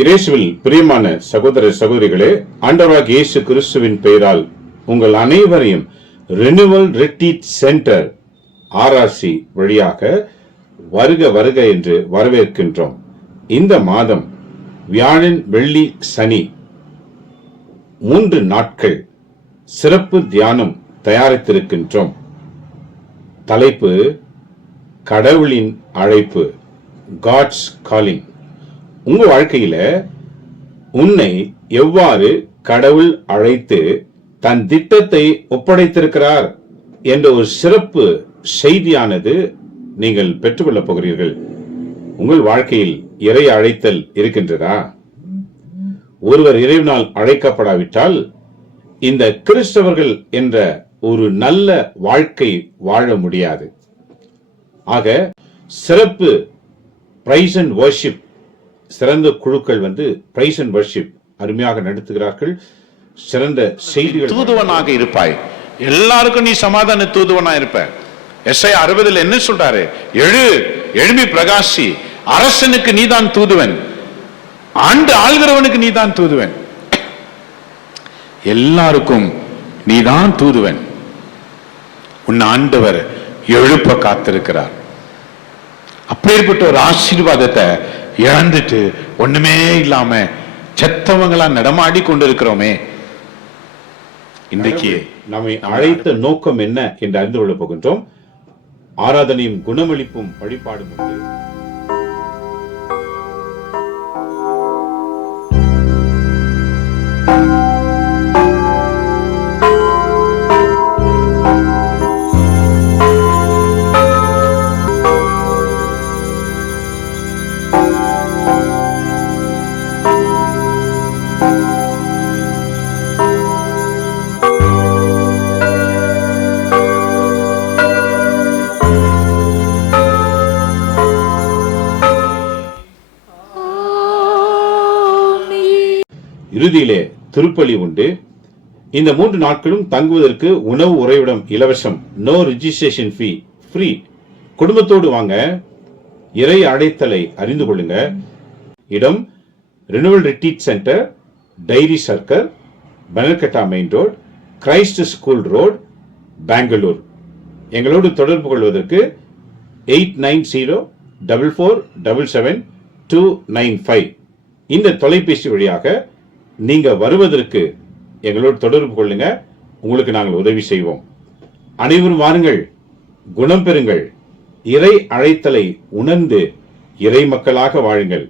இயேசுவில் பிரியமான சகோதர சகோதரிகளே, ஆண்டவராகிய இயேசு கிறிஸ்துவின் பெயரால் உங்கள் அனைவரையும் ரெனிவல் ரிட்ரீட் சென்டர் RRC வழியாக வருக வருக என்று வரவேற்கின்றோம். இந்த மாதம் வியாழன், வெள்ளி, சனி 3 நாட்கள் சிறப்பு தியானம் தயாரித்திருக்கின்றோம். தலைப்பு கடவுளின் அழைப்பு, காட்ஸ் காலிங். உங்க வாழ்க்கையில உன்னை எவ்வாறு கடவுள் அழைத்து தன் திட்டத்தை ஒப்படைத்திருக்கிறார் என்ற ஒரு சிறப்பு செய்தியானது நீங்கள் பெற்றுக்கொள்ளப் போகிறீர்கள். உங்கள் வாழ்க்கையில் இறை அழைத்தல் இருக்கின்றதா? ஒருவர் இறைவனால் அழைக்கப்படாவிட்டால் இந்த கிறிஸ்தவர்கள் என்ற ஒரு நல்ல வாழ்க்கை வாழ முடியாது. ஆக சிறப்பு பிரைஸ் அண்ட் வர்ஷிப், சிறந்த குழுக்கள் பிரைஸ் அண்ட் வர்ஷிப் அருமையாக நடத்துகிறார்கள். சிறந்த செய்திகள். தூதுவனாக இருப்பாய், எல்லாருக்கும் நீ சமாதான தூதுவனா இருப்ப. எஸ்ஐயா 60 என்ன சொல்றாரு? எழும்பி பிரகாசி, அரசனுக்கு நீதான் தூதுவன், ஆண்டு ஆள்கிறவனுக்கு நீதான் தூதுவன், எல்லாருக்கும் நீதான் தூதுவன். உன் ஆண்டவர் எழுப்ப காத்திருக்கிறார். அப்பேற்பட்ட ஒரு ஆசீர்வாதத்தை இழந்துட்டு ஒண்ணுமே இல்லாம செத்தவங்களா நடமாடி கொண்டிருக்கிறோமே. இன்றைக்கு நம்மை அழைத்த நோக்கம் என்ன என்று அறிந்து கொள்ளப் போகின்றோம். ஆராதனையும் குணமளிப்பும் வழிபாடும் உண்டு. இறுதியிலே திருப்பலி உண்டு. இந்த 3 நாட்களும் தங்குவதற்கு உணவு உறைவிடம் இலவசம். No registration fee, free. குடும்பத்தோடு வாங்க, இறை அழைத்தலை அறிந்து கொள்ளுங்க. இடம் renewal retreat centre, dairy circle, Bannerghatta main road, Christ school road, Bangalore. எங்களோடு தொடர்பு கொள்வதற்கு 8904477295 இந்த தொலைபேசி வழியாக நீங்க வருவதற்கு எங்களோடு தொடர்பு கொள்ளுங்க. உங்களுக்கு நாங்கள் உதவி செய்வோம். அனைவரும் வாருங்கள், குணம் பெறுங்கள், இறை அழைத்தலை உணர்ந்து இறை மக்களாக வாழுங்கள்.